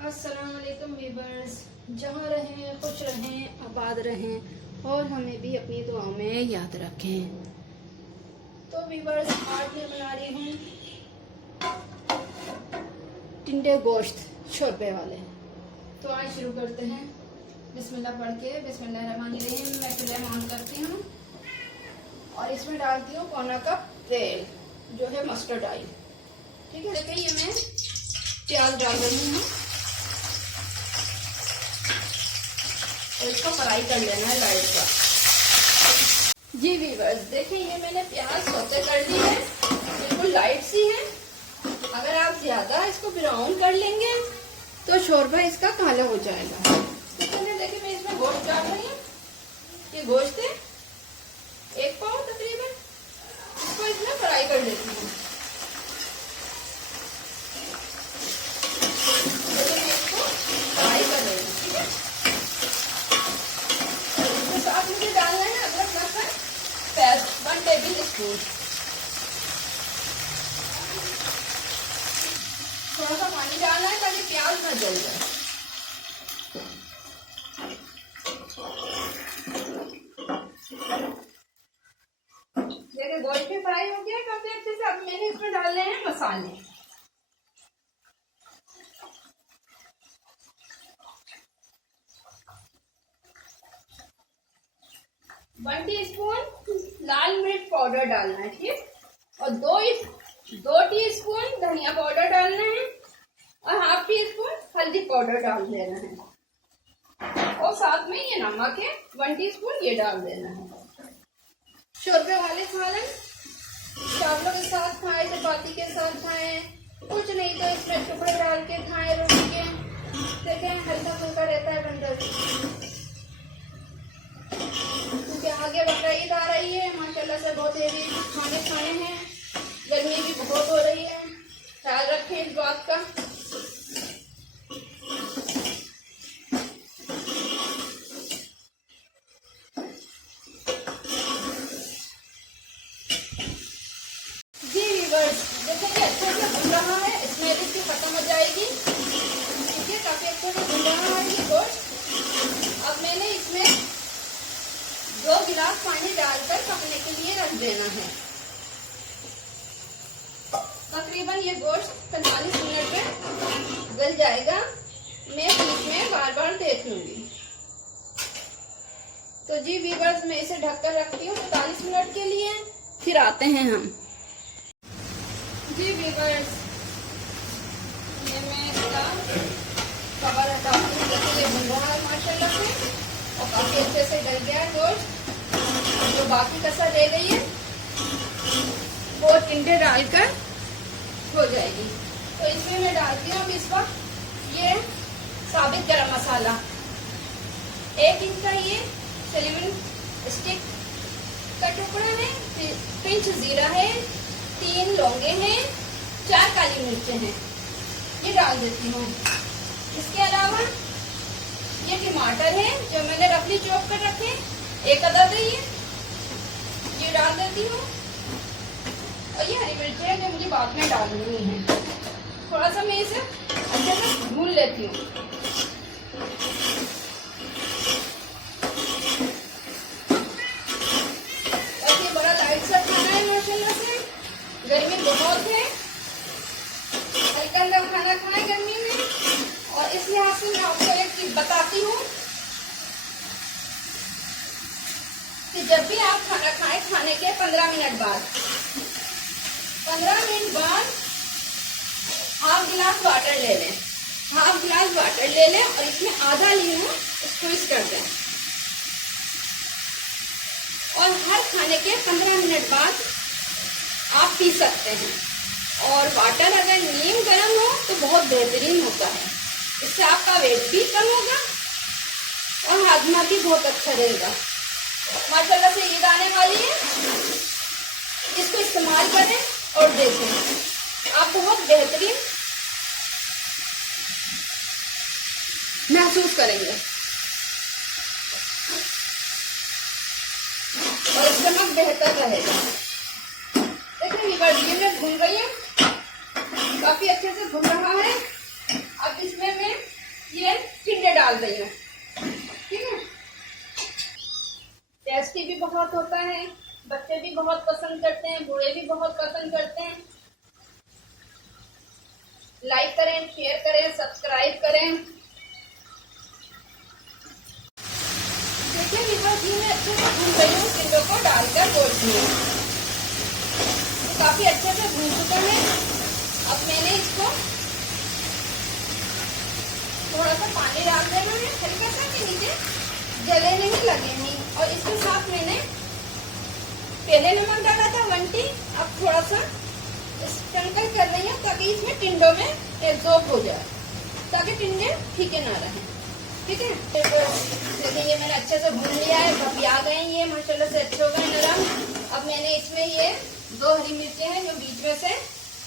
अस्सलाम वालेकुम वीवर्स, जहाँ रहें खुश रहें आबाद रहें और हमें भी अपनी दुआओं में याद रखें। तो वीवर्स, आज मैं बना रही हूँ टिंडे गोश्त शोरबे वाले। तो आज शुरू करते हैं बिस्मिल्लाह पढ़ के। बिस्मिल्लाहिर्रहमानिर्रहीम। मैं चूल्हा ऑन करती हूँ और इसमें डालती हूँ पौना कप तेल, जो है मस्टर्ड ऑयल। ठीक है, देखिए ये मैं प्याज डाल रही हूँ और इसको फ्राई कर लेना है लाइट का। जी वीवर्स, देखिए ये मैंने प्याज सौते कर ली है, बिल्कुल लाइट सी है। अगर आप ज्यादा इसको ब्राउन कर लेंगे तो शोरबा इसका काला हो जाएगा। तो चलिए देखिए, मैं इसमें गोश्त डाल रही हूँ। ये गोश्त है 1 पाव तकरीबन। इसको इसमें फ्राई कर लेती हूँ। मैं इसको फ्राई कर रही हूँ। ठीक है, इसके साथ मुझे डालना है अदरक लहसुन पेस्ट 1 टेबल स्पून। थोड़ा सा पानी डालना है ताकि प्याज न जल जाए। देखिए गोश्त भी फ्राई हो गया काफी अच्छे से। अब मैंने इसमें डालने हैं मसाले। वन टीस्पून लाल मिर्च पाउडर डालना है। ठीक, और 2 टीस्पून धनिया पाउडर डालना है और हाफ टीस्पून हल्दी पाउडर डाल देना है। और साथ में ये नमक है 1 टीस्पून, ये डाल देना है। शोरबे वाले सालन चावलों के साथ खाएं, चपाती के साथ खाएं, कुछ नहीं तो इसमें टुकड़े डाल के खाएं रोटी के। देखें हल्का फुल्का रहता है बंदर। क्योंकि आगे बकरा ईद आ रही है, माशाल्लाह से बहुत हेवी खाने हैं। गर्मी भी बहुत हो रही है, ख्याल रखें इस बात का। जी वीवर्स, जैसे कि अच्छे से भून रहा है, स्मेल इसकी खत्म हो जाएगी। ठीक है, काफी अच्छे से भून रहा है ये गोश्त। अब मैंने इसमें 2 गिलास पानी डालकर पकने के लिए रख देना है। तकरीबन ये गोश्त 45 मिनट में गल जाएगा। मैं बीच में बार बार देख लूंगी। तो जी वीवर्स, मैं इसे ढककर रखती हूँ 45 मिनट के लिए, फिर आते हैं हम। जी वीवर्स, ये मैं इसका कवर हटाती हूँ। जैसे ये भून रहा है माशाल्लाह से और काफी अच्छे से गल गया है गोश्त। जो बाकी कसर रह गई है वो टिंडे डालकर हो जाएगी। तो इसमें मैं डालती हूँ इस वक्त ये साबित गरम मसाला 1 इंच का, ये सिनेमन स्टिक का टुकड़ा है, पिंच जीरा है, 3 लौंगे हैं, 4 काली मिर्चें हैं, ये डाल देती हूँ। इसके अलावा ये टमाटर है जो मैंने रफली चॉप कर रखे, 1 अदद है, ये डाल देती हूँ। और ये हरी मिर्ची है जो मुझे बाद में डालनी है। थोड़ा सा मैं इसे अच्छे से भून लेती हूँ। और ये बड़ा लाइट सा खाना है माशाल्लाह से। गर्मी बहुत है, हल्का हल्का खाना खाएं गर्मी में। और इस लिहाज से मैं आपको एक चीज बताती हूँ कि जब भी आप खाना खाएं, खाने के 15 मिनट बाद 1/2 गिलास वाटर ले लें। 1/2 गिलास वाटर ले लें और इसमें आधा लीमू स्क्वीज कर दें। और हर खाने के 15 मिनट बाद आप पी सकते हैं। और वाटर अगर नीम गर्म हो तो बहुत बेहतरीन होता है। इससे आपका वेट भी कम होगा और हाजमा भी बहुत अच्छा रहेगा। माशाल्लाह से ईद आने वाली है, इसको इस्तेमाल करें और देखें, आप बहुत बेहतरीन महसूस करेंगे और स्टमक बेहतर रहेगा। देखिए वीवर्स, ये भून रही है, काफी अच्छे से भून रहा है। अब इसमें मैं डाल रही हूँ। ठीक है, टेस्टी भी बहुत होता है, बच्चे भी बहुत पसंद करते हैं, बूढ़े भी बहुत पसंद करते हैं। लाइक करें, शेयर करें, सब्सक्राइब करें। देखिए व्यूअर्स, ये मैं अच्छे से भून रही हूँ टिंडों को डालकर गोश्त में। काफी अच्छे से भून चुका है। अब मैंने इसको थोड़ा सा पानी डाल देना है, हल्का सा, कि नीचे जले नहीं लगेंगी। और इसके साथ मैंने पहले नमक डाला था 1 टी, अब थोड़ा सा स्प्रिंकल कर रही हूँ ताकि इसमें टिंडों में एब्जॉर्ब हो जाए, ताकि टिंडे फीके ना रहें। ठीक है, देखिए ये मैंने अच्छे से भून लिया है, पपी आ गए ये माशाल्लाह से अच्छे हो गए नरम। अब मैंने इसमें ये 2 हरी मिर्चें हैं जो बीच में से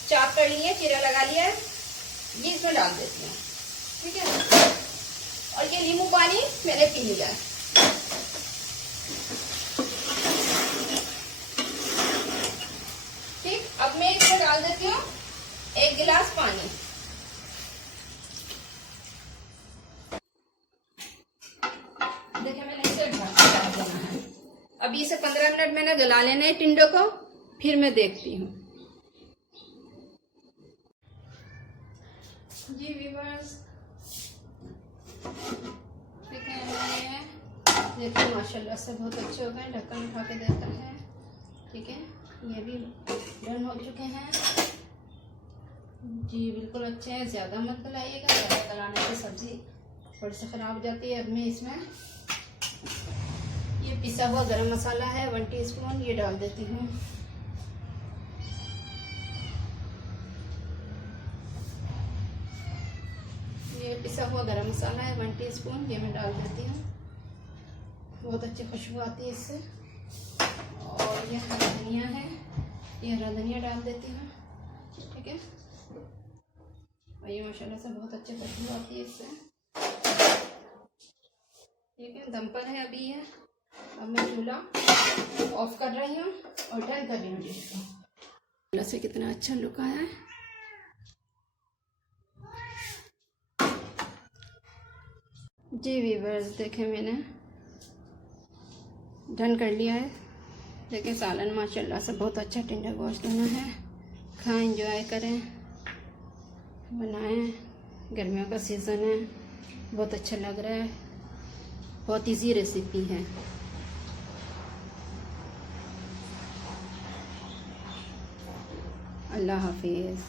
चाप कर ली है, चीरा लगा लिया है, ये इसमें डाल देती हूँ। ठीक है, और ये नींबू पानी मैंने पी लिया है। ठीक, अब मैं इसमें डाल देती हूँ 1 गिलास पानी। देखिए मैंने इसे ढक के डाल देना है। अभी इसे 15 मिनट मैंने गला लेना है टिंडों को, फिर मैं देखती हूँ। जी व्यूअर्स, ठीक है, ये देखिए माशाल्लाह से बहुत अच्छे हो गए। ढक्कन उठा के देता है। ठीक है, ये भी डन हो चुके हैं जी, बिल्कुल अच्छे हैं। ज़्यादा मत गलाइएगा, ज़्यादा गलाने से सब्ज़ी थोड़ी सी ख़राब हो जाती है। अब मैं इसमें ये पिसा हुआ गरम मसाला है 1 टीस्पून, ये डाल देती हूँ। ये पिसा हुआ गरम मसाला है 1 टीस्पून, ये मैं डाल देती हूँ। बहुत अच्छी खुशबू आती है इससे। और ये हरा धनिया है, ये हरा धनिया डाल देती हूँ। ठीक है, और ये माशाल्लाह से बहुत अच्छी खुशबू आती है इससे। ठीक है, दम पर है अभी ये। अब मैं चूल्हा ऑफ कर रही हूँ और टर्न कर रही हूँ डिश को। से कितना अच्छा लुक आया है। जी व्यूअर्स, देखें मैंने डन कर लिया है। देखिए सालन माशाल्लाह से बहुत अच्छा टिंडा गोश्त बना है। खाएं, एंजॉय करें, बनाएं। गर्मियों का सीज़न है, बहुत अच्छा लग रहा है। बहुत इजी रेसिपी है। अल्लाह हाफिज़।